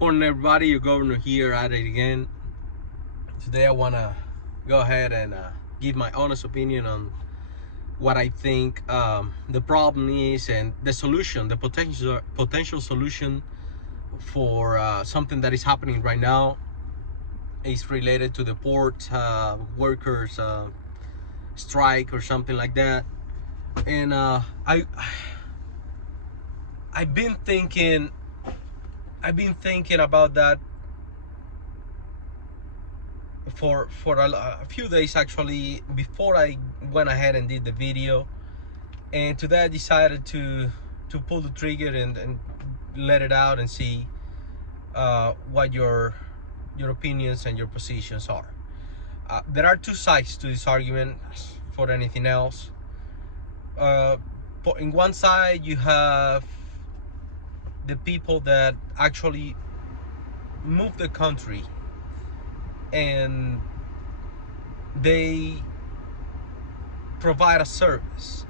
Morning, everybody. Your governor here at it again. Today, I want to go ahead and give my honest opinion on what I think the problem is and the solution, the potential solution for something that is happening right now. Is related to the port workers strike or something like that. And I've been thinking about that for a few days, actually, before I went ahead and did the video. And today I decided to pull the trigger and let it out and see what your opinions and your positions are. There are two sides to this argument for anything else. In one side, you have the people that actually move the country, and they provide a service.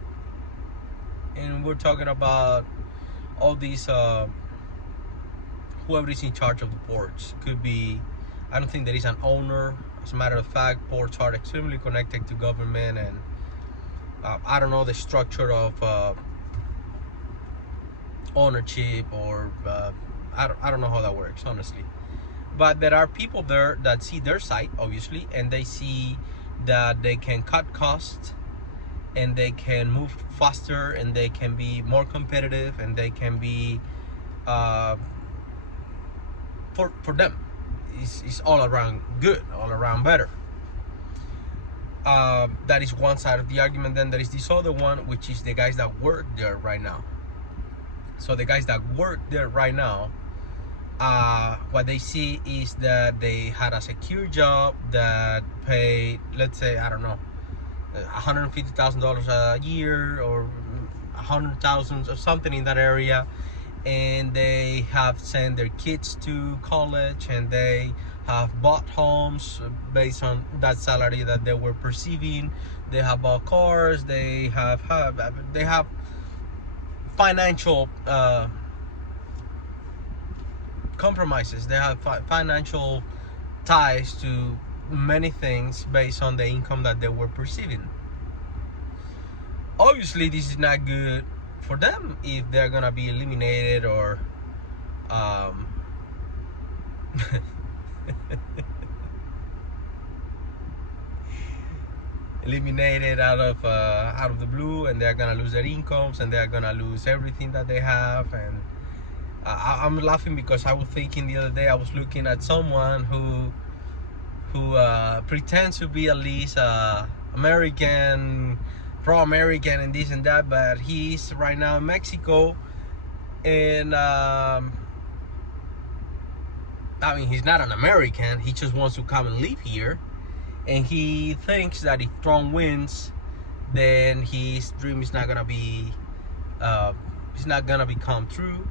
And we're talking about all these whoever is in charge of the ports. Could be, I don't think there is an owner. As a matter of fact, ports are extremely connected to government, and I don't know the structure of ownership, or I don't know how that works, honestly. But there are people there that see their side, obviously, and they see that they can cut costs, and they can move faster, and they can be more competitive, and they can be for them it's all around good, all around better. That is one side of the argument. Then there is this other one, which is the guys that work there right now. So the guys that work there right now, what they see is that they had a secure job that paid, let's say, I don't know, $150,000 a year, or $100,000 or something in that area, and they have sent their kids to college, and they have bought homes based on that salary that they were perceiving. They have bought cars. They have financial compromises. They have financial ties to many things based on the income that they were perceiving. Obviously, this is not good for them if they're gonna be eliminated, or eliminated out of the blue, and they're gonna lose their incomes, and they're gonna lose everything that they have. And I'm laughing because I was thinking the other day, I was looking at someone who pretends to be at least American, pro-American, and this and that, but he's right now in Mexico, and I mean, he's not an American. He just wants to come and live here, and he thinks that if Trump wins, then his dream is not gonna be come true,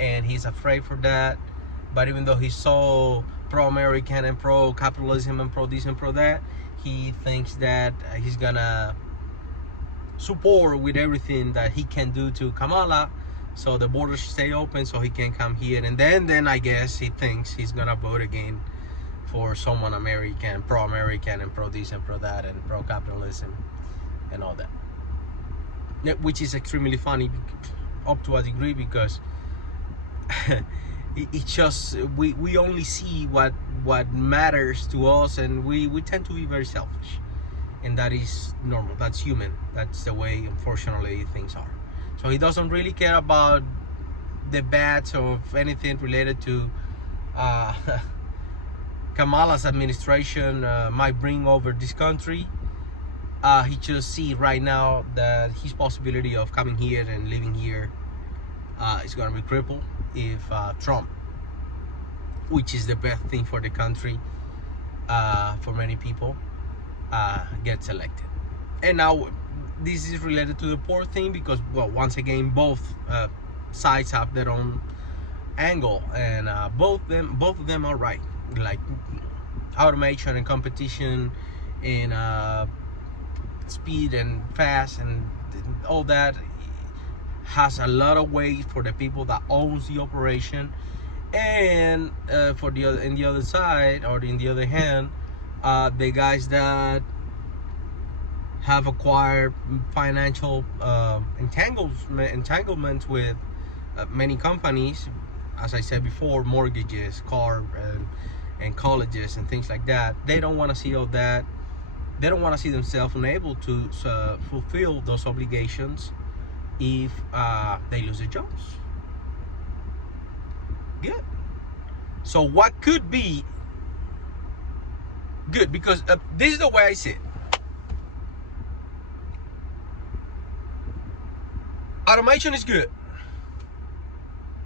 and he's afraid for that. But even though he's so pro-American and pro-capitalism and pro this and pro that, he thinks that he's gonna support with everything that he can do to Kamala, so the borders stay open, so he can come here. And then I guess he thinks he's gonna vote again for someone American, pro-American, and pro this and pro that, and pro-capitalism and all that, which is extremely funny up to a degree, because it's just we only see what matters to us, and we tend to be very selfish, and that is normal. That's human. That's the way, unfortunately, things are. So he doesn't really care about the bats of anything related to Kamala's administration might bring over this country. He just see right now that his possibility of coming here and living here is going to be crippled if Trump, which is the best thing for the country, for many people, gets elected. And now this is related to the poor thing, because, well, once again, both sides have their own angle, and both of them are right. Like automation and competition, and speed and fast and all that has a lot of weight for the people that owns the operation, And for the other, in the other side, or in the other hand, the guys that have acquired financial entanglements with many companies, as I said before, mortgages, car, and colleges and things like that. They don't want to see all that. They don't want to see themselves unable to fulfill those obligations if they lose their jobs. Good. So what could be good? Because this is the way I see it. Automation is good.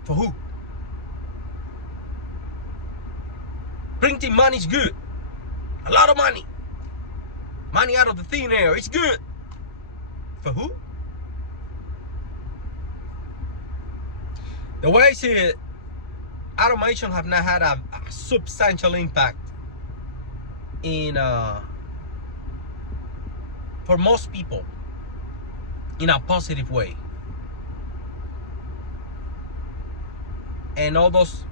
For who? Printing money is good. A lot of money. Money out of the thin air. It's good. For who? The way I see it, automation have not had a substantial impact in for most people in a positive way. And all those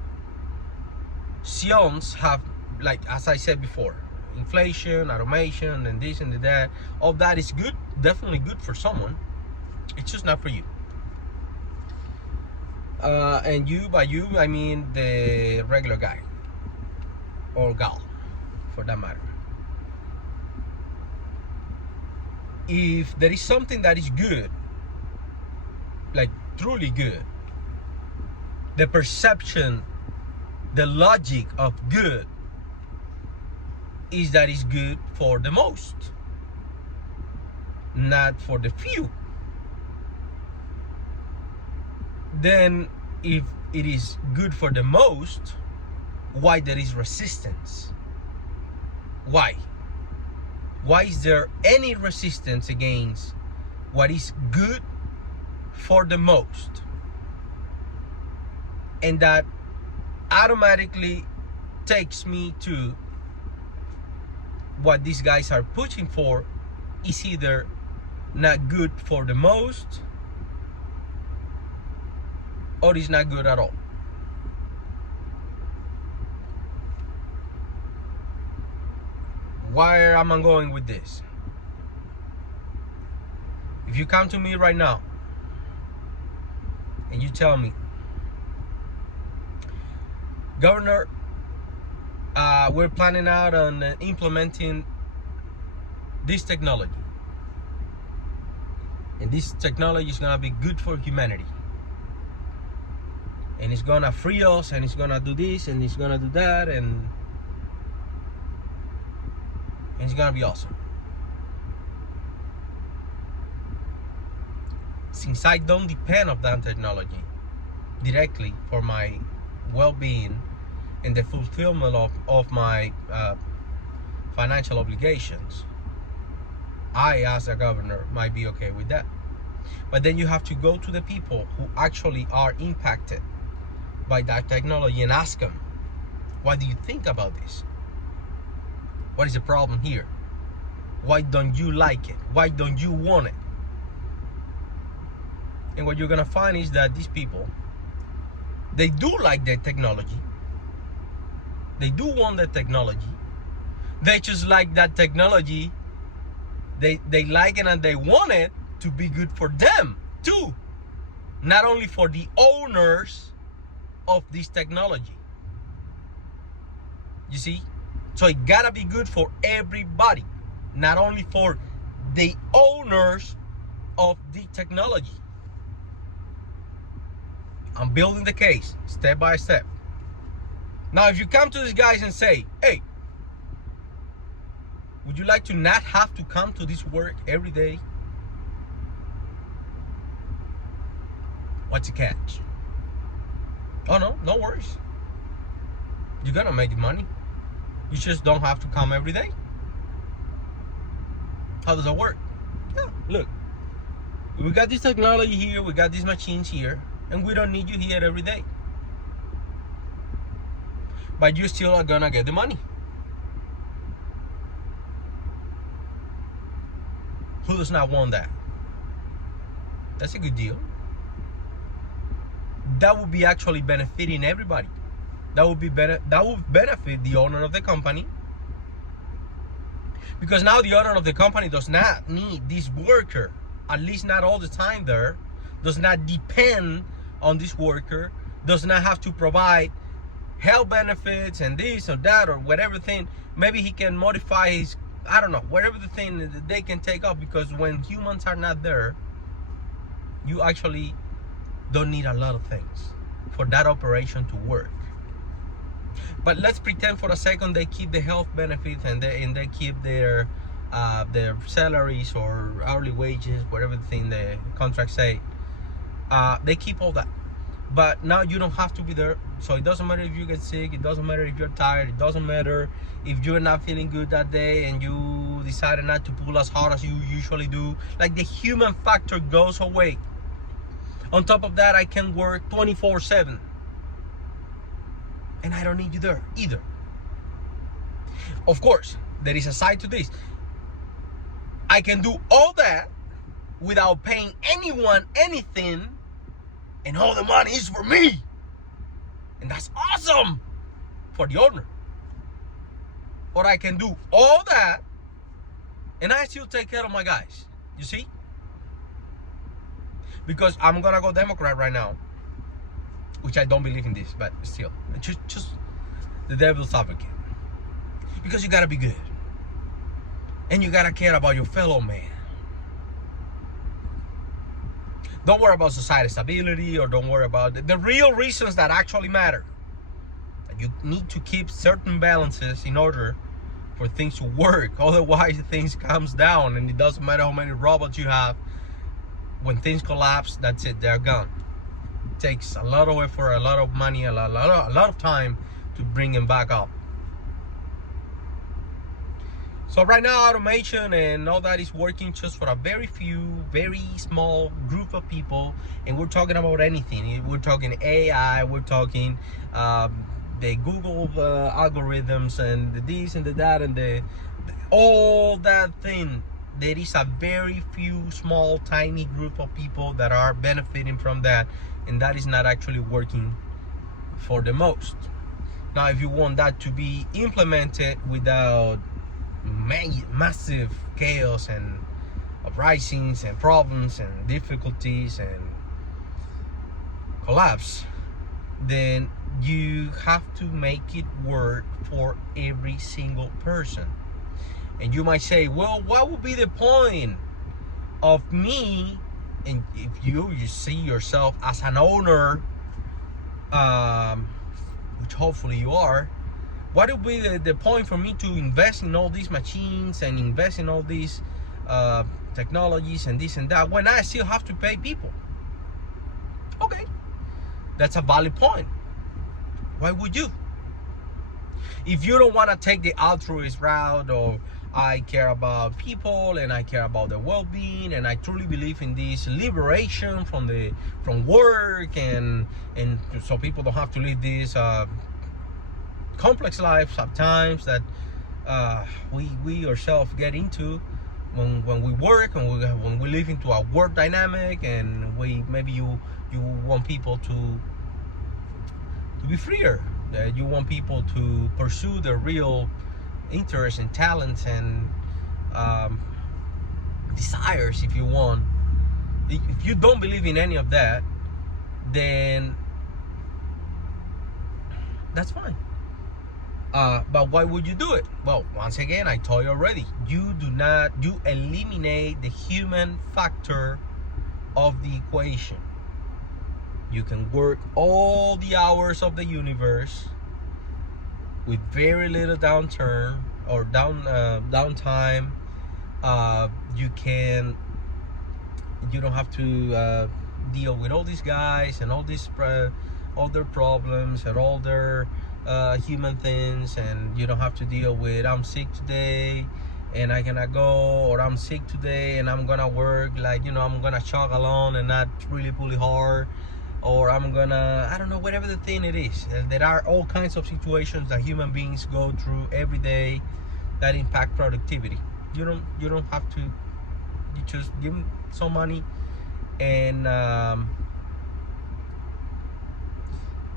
sions have, like as I said before, inflation, automation, and this and that. All that is good, definitely good for someone. It's just not for you. And you, by you, I mean the regular guy or gal, for that matter. If there is something that is good, like truly good, the perception, the logic of good is that it's good for the most, not for the few. Then if it is good for the most, why there is resistance? Why? Why is there any resistance against what is good for the most? And that automatically takes me to what these guys are pushing for is either not good for the most or is not good at all. Where am I going with this? If you come to me right now and you tell me, Governor, we're planning out on implementing this technology, and this technology is gonna be good for humanity, and it's gonna free us, and it's gonna do this, and it's gonna do that, and it's gonna be awesome. Since I don't depend on that technology directly for my well-being and the fulfillment of my financial obligations, I, as a governor, might be okay with that. But then you have to go to the people who actually are impacted by that technology and ask them, what do you think about this? What is the problem here? Why don't you like it? Why don't you want it? And what you're gonna find is that these people, they do like the technology. They do want the technology. They just like that technology. They like it and they want it to be good for them too. Not only for the owners of this technology. You see? So it gotta be good for everybody. Not only for the owners of the technology. I'm building the case step by step. Now, if you come to these guys and say, hey, would you like to not have to come to this work every day? What's the catch? Oh no, no worries. You're gonna make money. You just don't have to come every day. How does that work? Yeah, look, we got this technology here, we got these machines here, and we don't need you here every day. But you still are gonna get the money. Who does not want that? That's a good deal. That would be actually benefiting everybody. That would be better. That would benefit the owner of the company, because now the owner of the company does not need this worker, at least not all the time there, does not depend on this worker, does not have to provide health benefits and this or that or whatever thing. Maybe he can modify his, I don't know, whatever the thing that they can take off, because when humans are not there, you actually don't need a lot of things for that operation to work. But let's pretend for a second they keep the health benefits and they keep their salaries or hourly wages, whatever the thing the contracts say. They keep all that. But now you don't have to be there. So it doesn't matter if you get sick, it doesn't matter if you're tired, it doesn't matter if you're not feeling good that day and you decided not to pull as hard as you usually do. Like, the human factor goes away. On top of that, I can work 24/7. And I don't need you there either. Of course, there is a side to this. I can do all that without paying anyone anything, and all the money is for me. And that's awesome for the owner. Or I can do all that and I still take care of my guys. You see? Because I'm gonna go Democrat right now, which I don't believe in this, but still, just the devil's advocate. Because you gotta be good, and you gotta care about your fellow man. Don't worry about society stability, or don't worry about the real reasons that actually matter. You need to keep certain balances in order for things to work. Otherwise, things comes down, and it doesn't matter how many robots you have. When things collapse, that's it, they're gone. It takes a lot of effort, a lot of money, a lot of time to bring them back up. So right now, automation and all that is working just for a very small group of people. And we're talking about anything. We're talking AI, we're talking the Google algorithms and the this and the that and the all that thing. There is a very few small tiny group of people that are benefiting from that, and that is not actually working for the most. Now, if you want that to be implemented without massive chaos and uprisings and problems and difficulties and collapse, then you have to make it work for every single person. And you might say, well, what would be the point of me? And if you see yourself as an owner, which hopefully you are, what would be the point for me to invest in all these machines and invest in all these technologies and this and that when I still have to pay people? Okay, that's a valid point. Why would you? If you don't want to take the altruist route, or I care about people and I care about their well-being and I truly believe in this liberation from work and so people don't have to live these complex lives at times that we ourselves get into when we work and when we live into a work dynamic, and maybe you want people to be freer. You want people to pursue their real interests and talents and desires, if you want. If you don't believe in any of that, then that's fine. But why would you do it? Well, once again, I told you already, you eliminate the human factor of the equation. You can work all the hours of the universe with very little downtime. You don't have to deal with all these guys and all their problems and all their human things, and you don't have to deal with I'm sick today and I cannot go, or I'm sick today and I'm gonna work I'm gonna chug along and not really pull it hard, or I'm gonna, I don't know, whatever the thing it is. There are all kinds of situations that human beings go through every day that impact productivity. You don't have to. You just give them some money and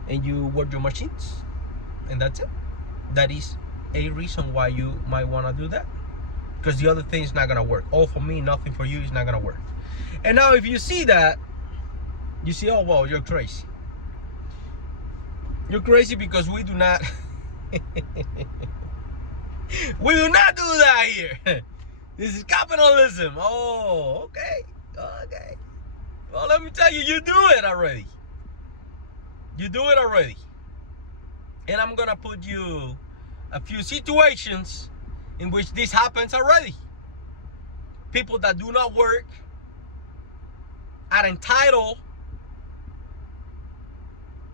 you work your machines and that's it. That is a reason why you might want to do that, because the other thing is not going to work. All for me, nothing for you is not going to work. And now if you see that, you see, oh well, you're crazy. You're crazy because we do not we do not do that here. This is capitalism. Oh, okay. Well, let me tell you, you do it already. You do it already. And I'm gonna put you a few situations in which this happens already. People that do not work are entitled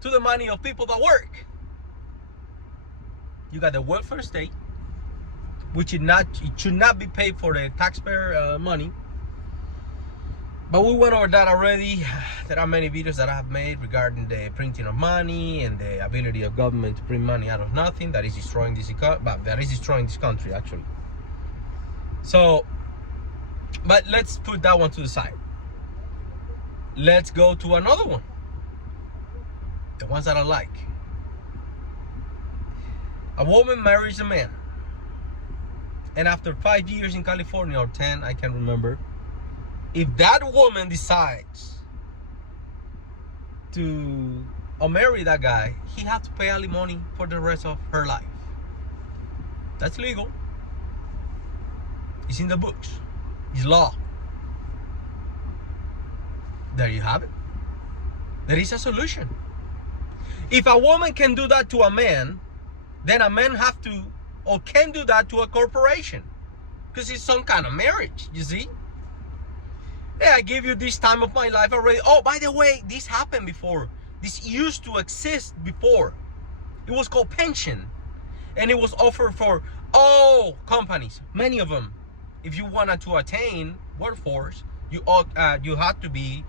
to the money of people that work. You got the welfare state, which it should not be paid for the taxpayer money. But we went over that already. There are many videos that I have made regarding the printing of money and the ability of government to print money out of nothing. That is destroying this country actually. So, but let's put that one to the side. Let's go to another one. The ones that I like. A woman marries a man, and after 5 years in California, or 10, I can't remember, if that woman decides to marry that guy, he has to pay alimony for the rest of her life. That's legal. It's in the books. It's law. There you have it. There is a solution. If a woman can do that to a man, then a man have to or can do that to a corporation, because it's some kind of marriage, you see. Yeah, I give you this time of my life already. Oh, by the way, this happened before. This used to exist before. It was called pension, and it was offered for all companies, many of them. If you wanted to attain workforce, you had to be,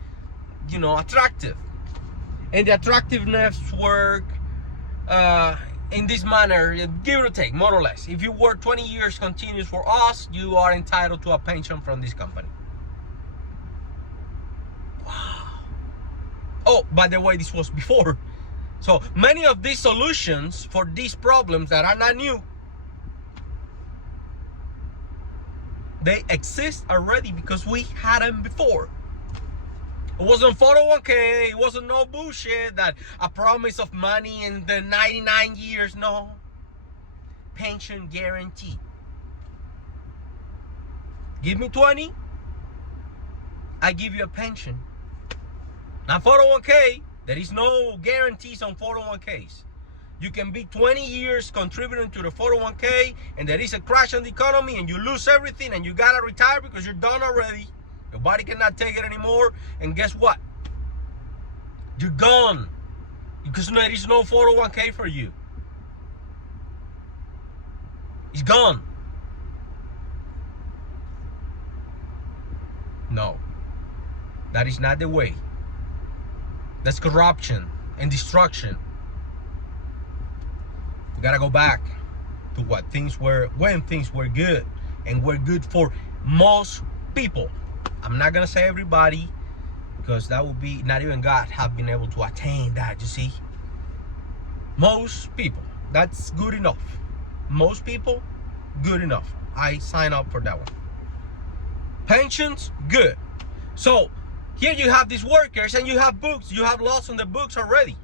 attractive, and the attractiveness work in this manner, give or take, more or less. If you work 20 years continuous for us, you are entitled to a pension from this company. Wow. Oh, by the way, this was before. So many of these solutions for these problems that are not new, they exist already because we had them before. It wasn't 401k, it wasn't no bullshit that a promise of money in the 99 years, no. Pension guarantee. Give me 20, I give you a pension. Now 401k, there is no guarantees on 401ks. You can be 20 years contributing to the 401k, and there is a crash in the economy and you lose everything and you gotta retire because you're done already. Your body cannot take it anymore, and guess what? You're gone, because there is no 401k for you. It's gone. No, that is not the way. That's corruption and destruction. We gotta go back to what things were, when things were good, and were good for most people. I'm not gonna say everybody, because that would be, not even God have been able to attain that, you see. Most people, that's good enough. Most people, good enough. I sign up for that one. Pensions, good. So here you have these workers, and you have books, you have laws on the books already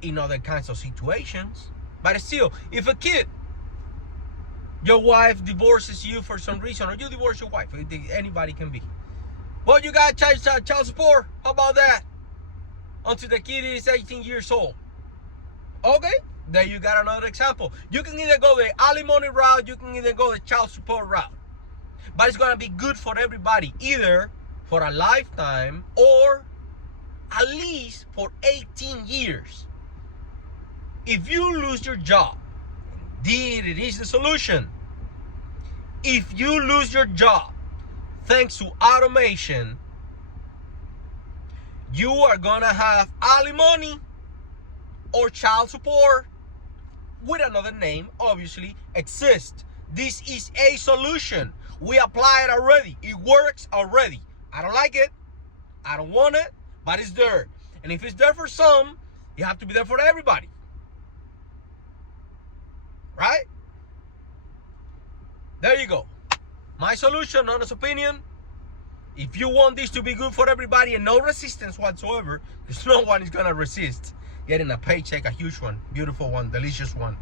in other kinds of situations. But still, if a kid, your wife divorces you for some reason, or you divorce your wife, anybody can be. Well, you got child support. How about that? Until the kid is 18 years old. Okay, there you got another example. You can either go the alimony route, you can either go the child support route. But it's gonna be good for everybody, either for a lifetime or at least for 18 years. If you lose your job, indeed it is the solution. If you lose your job, thanks to automation, you are gonna have alimony or child support, with another name, obviously, exist. This is a solution. We apply it already. It works already. I don't like it. I don't want it, but it's there. And if it's there for some, you have to be there for everybody. There you go. My solution, honest opinion. If you want this to be good for everybody and no resistance whatsoever, because no one is gonna resist getting a paycheck, a huge one, beautiful one, delicious one,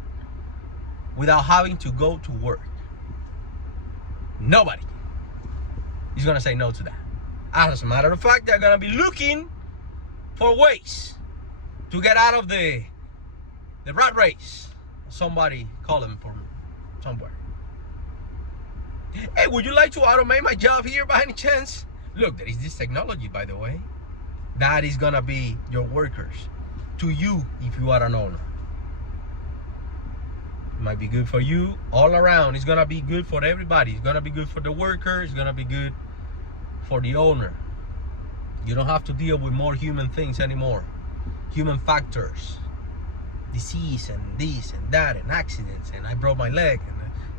without having to go to work. Nobody is gonna say no to that. As a matter of fact, they're gonna be looking for ways to get out of the rat race. Somebody call them from somewhere. Hey, would you like to automate my job here by any chance? Look, there is this technology, by the way, that is gonna be your workers to you if you are an owner. It might be good for you all around. It's gonna be good for everybody. It's gonna be good for the worker. It's gonna be good for the owner. You don't have to deal with more human things anymore. Human factors, disease and this and that and accidents and I broke my leg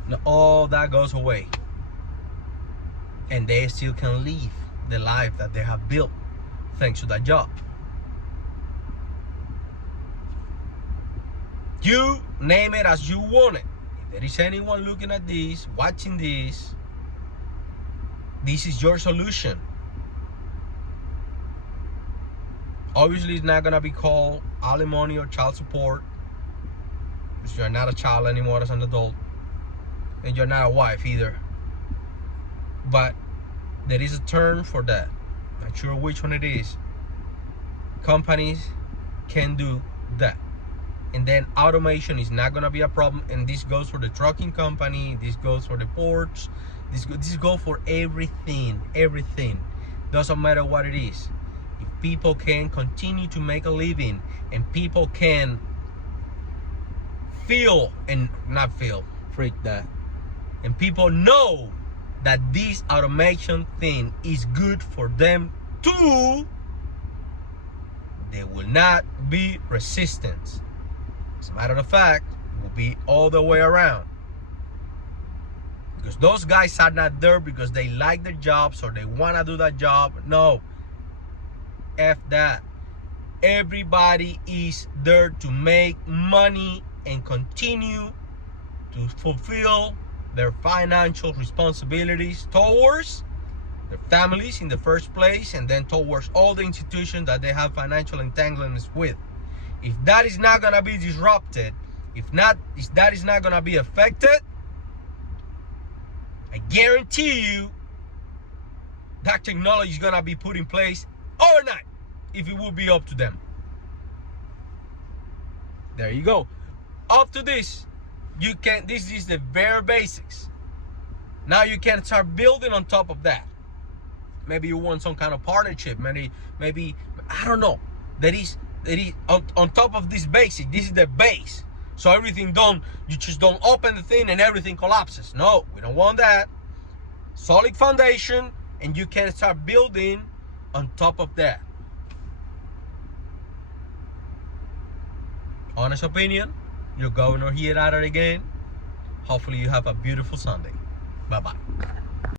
and all that goes away. And they still can live the life that they have built thanks to that job. You name it as you want it. If there is anyone looking at this, watching this, this is your solution. Obviously, it's not gonna be called alimony or child support, because you're not a child anymore as an adult, and you're not a wife either. But there is a term for that. Not sure which one it is. Companies can do that, and then automation is not gonna be a problem. And this goes for the trucking company. This goes for the ports. This goes for everything. Everything. Doesn't matter what it is. If people can continue to make a living, and people can feel and not feel, freak that, and people know that this automation thing is good for them too, there will not be resistance. As a matter of fact, it will be all the way around. Because those guys are not there because they like their jobs or they want to do that job. No. F that. Everybody is there to make money and continue to fulfill their financial responsibilities towards their families in the first place, and then towards all the institutions that they have financial entanglements with. If that is not going to be disrupted, if that is not going to be affected, I guarantee you that technology is going to be put in place overnight if it will be up to them. There you go. Up to this, you can, this is the very basics. Now you can start building on top of that. Maybe you want some kind of partnership, maybe I don't know. That is on top of this basic. This is the base. So everything you just don't open the thing and everything collapses. No, we don't want that. Solid foundation, and you can start building on top of that. Honest opinion, your governor here at it again. Hopefully you have a beautiful Sunday. Bye-bye.